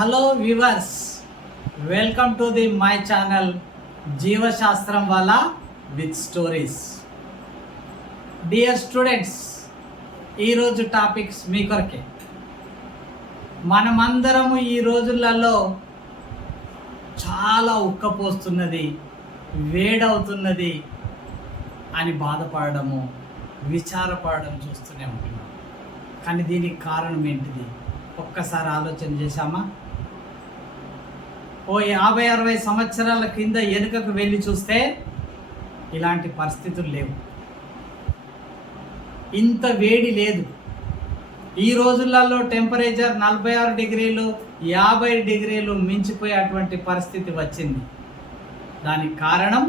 Hello viewers, welcome to the my channel జీవశాస్త్రం వాళ్ళ with stories. Dear students, ఈరోజు topics మీ కొరకే. మనమందరము ఈ రోజులలో చాలా ఉక్కపోస్తున్నది, వేడవుతున్నది అని బాధపడము, విచారపడడం చూస్తూనే ఉంటున్నాం. కానీ దీనికి కారణం ఏంటిది? ఒక్కసారి ఆలోచన చేశామా? ఓ 50-60 సంవత్సరాల కింద వెనుకకు వెళ్ళి చూస్తే ఇలాంటి పరిస్థితులు లేవు, ఇంత వేడి లేదు. ఈ రోజులలో టెంపరేచర్ 46 డిగ్రీలు 50 డిగ్రీలు మించిపోయేటువంటి పరిస్థితి వచ్చింది. దానికి కారణం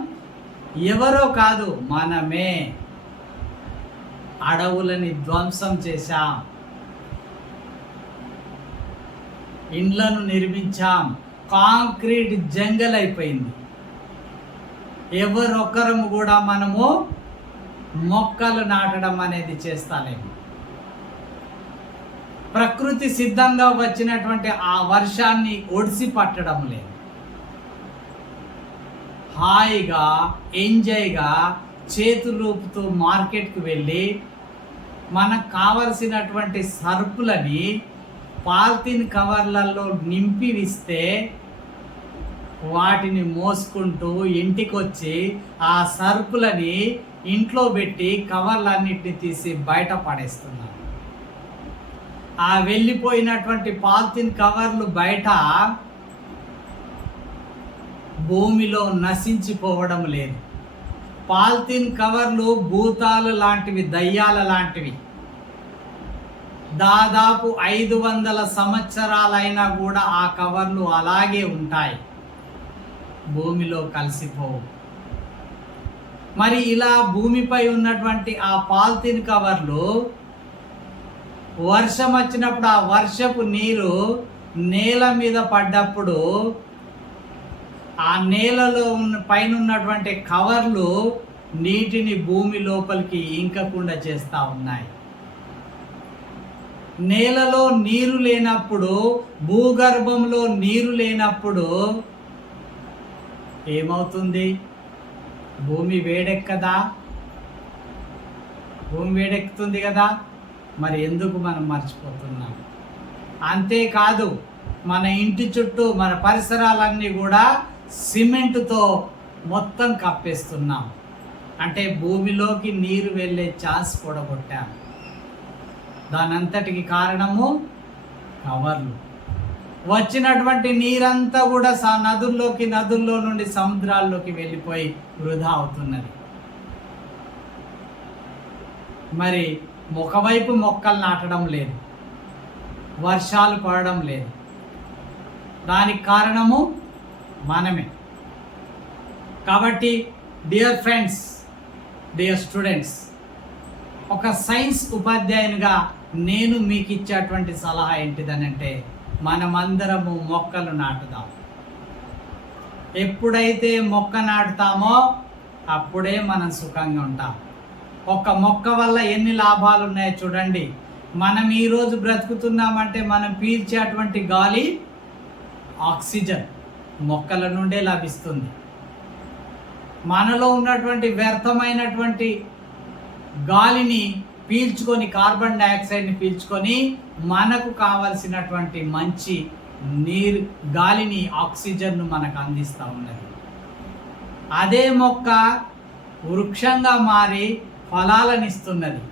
ఎవరో కాదు, మనమే. అడవులని ధ్వంసం చేశాం, ఇండ్లను నిర్మించాం, కాంక్రీట్ జంగల్ అయిపోయింది. ఎవరొక్కరము కూడా మనము మొక్కలు నాటడం అనేది చేస్తాలేము. ప్రకృతి సిద్ధంగా వచ్చినటువంటి ఆ వర్షాన్ని ఒడిసి పట్టడం లేదు. హాయిగా ఎంజాయ్గా చేతులూపుతూ మార్కెట్కి వెళ్ళి మనకు కావలసినటువంటి సరుకులని పాలిథిన్ కవర్లలో నింపి ఇస్తే వాటిని మోసుకుంటూ ఇంటికి వచ్చి ఆ సరుకులని ఇంట్లో పెట్టి కవర్లన్నిటిని తీసి బయట పడేస్తున్నారు. ఆ వెళ్ళిపోయినటువంటి పాలిథిన్ కవర్లు బయట భూమిలో నశించిపోవడం లేదు. పాలిథిన్ కవర్లు భూతాలు లాంటివి, దయ్యాల లాంటివి. దాదాపు 500 సంవత్సరాలైనా కూడా ఆ కవర్లు అలాగే ఉంటాయి, భూమిలో కలిసిపోవు. మరి ఇలా భూమిపై ఉన్నటువంటి ఆ పాలిథిన్ కవర్లు వర్షం వచ్చినప్పుడు ఆ వర్షపు నీరు నేల మీద పడ్డప్పుడు ఆ నేలలో పైన ఉన్నటువంటి కవర్లు నీటిని భూమి లోపలికి ఇంకకుండా చేస్తూ ఉన్నాయి. నేలలో నీరు లేనప్పుడు, భూగర్భంలో నీరు లేనప్పుడు ఏమవుతుంది? భూమి వేడెక్కదా? భూమి వేడెక్కుతుంది కదా. మరి ఎందుకు మనం మర్చిపోతున్నాం? అంతేకాదు, మన ఇంటి చుట్టూ మన పరిసరాలన్నీ కూడా సిమెంటుతో మొత్తం కప్పేస్తున్నాం. అంటే భూమిలోకి నీరు వెళ్ళే ఛాన్స్ కూడగొట్టాం. దానంతటికి కారణము కవర్లు. వచ్చినటువంటి నీరంతా కూడా నదుల్లో నుండి సముద్రాల్లోకి వెళ్ళిపోయి వృధా అవుతున్నది. మరి ఒకవైపు మొక్కలు నాటడం లేదు, వర్షాలు పడడం లేదు. దానికి కారణము మనమే. కాబట్టి డియర్ ఫ్రెండ్స్, డియర్ స్టూడెంట్స్, ఒక సైన్స్ ఉపాధ్యాయునిగా నేను మీకు ఇచ్చేటువంటి సలహా ఏంటిదనంటే, మనమందరము మొక్కలు నాటుదాం. ఎప్పుడైతే మొక్క నాటుతామో అప్పుడే మనం సుఖంగా ఉంటాం. ఒక మొక్క వల్ల ఎన్ని లాభాలు ఉన్నాయో చూడండి. మనం ఈరోజు బ్రతుకుతున్నామంటే మనం పీల్చేటువంటి గాలి ఆక్సిజన్ మొక్కల నుండే లభిస్తుంది. మనలో ఉన్నటువంటి వ్యర్థమైనటువంటి గాలిని పీల్చుకొని, కార్బన్ డైఆక్సైడ్ని పీల్చుకొని మనకు కావలసినటువంటి మంచి నీరు, గాలిని, ఆక్సిజన్ను మనకు అందిస్తూ ఉన్నది. అదే మొక్క వృక్షంగా మారి ఫలాలను ఇస్తున్నది.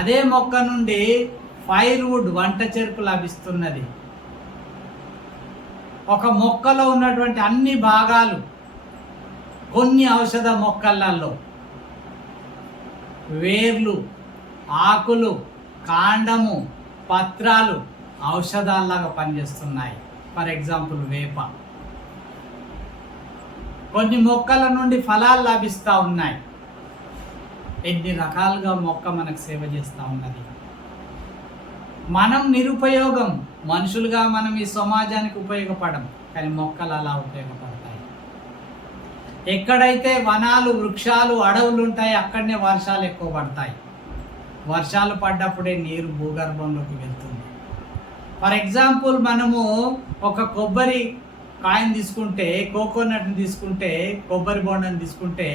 అదే మొక్క నుండి ఫైర్వుడ్, వంట చెరుకు లభిస్తున్నది. ఒక మొక్కలో ఉన్నటువంటి అన్ని భాగాలు, కొన్ని ఔషధ మొక్కలలో వేర్లు, ఆకులు, కాండము, పత్రాలు ఔషధాల్లాగా పనిచేస్తున్నాయి. ఫర్ ఎగ్జాంపుల్ వేప. కొన్ని మొక్కల నుండి ఫలాలు లభిస్తూ ఉన్నాయి. ఎన్ని రకాలుగా మొక్క మనకు సేవ చేస్తూ ఉన్నది. మనం నిరుపయోగం, మనుషులుగా మనం ఈ సమాజానికి ఉపయోగపడం, కానీ మొక్కలు అలా ఉపయోగపడతాయి. ఎక్కడైతే వనాలు, వృక్షాలు, అడవులు ఉంటాయి అక్కడనే వర్షాలు ఎక్కువ పడతాయి. వర్షాలు పడ్డప్పుడే నీరు భూగర్భంలోకి వెళ్తుంది. ఫర్ ఎగ్జాంపుల్ మనము ఒక కొబ్బరి కాయని తీసుకుంటే, కోకోనట్ని తీసుకుంటే, కొబ్బరి బొండని తీసుకుంటే,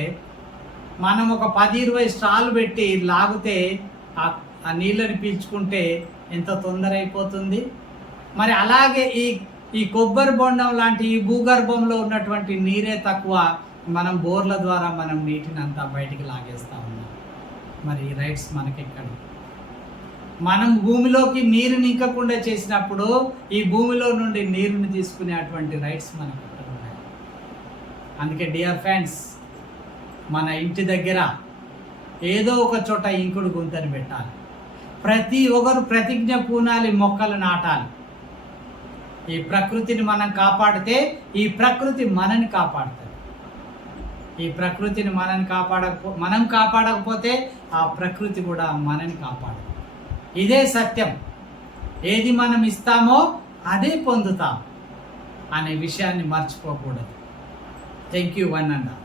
మనం ఒక 10-20 స్ట్రాలు పెట్టి లాగితే ఆ నీళ్ళని పీల్చుకుంటే ఎంత తొందర అయిపోతుంది. మరి అలాగే ఈ కొబ్బరి బొండం లాంటి ఈ భూగర్భంలో ఉన్నటువంటి నీరే తక్కువ, మనం బోర్ల ద్వారా మనం నీటిని అంతా బయటికి లాగేస్తూ ఉన్నాం. మరి ఈ రైట్స్ మనకెక్కడ? మనం భూమిలోకి నీరుని ఇంకకుండా చేసినప్పుడు ఈ భూమిలో నుండి నీరుని తీసుకునేటువంటి రైట్స్ మనకు ఎక్కడ ఉన్నాయి? అందుకే డియర్ ఫ్రెండ్స్, మన ఇంటి దగ్గర ఏదో ఒక చోట ఇంకుడు గుంతని పెట్టాలి. ప్రతి ఒక్కరు ప్రతిజ్ఞ పూనాలి, మొక్కలు నాటాలి. ఈ ప్రకృతిని మనం కాపాడితే ఈ ప్రకృతి మనని కాపాడుతుంది. ఈ ప్రకృతిని మనం కాపాడకపోతే ఆ ప్రకృతి కూడా మనని కాపాడదు. ఇదే సత్యం. ఏది మనం ఇస్తామో అదే పొందుతాం అనే విషయాన్ని మర్చిపోకూడదు. Thank you one and all.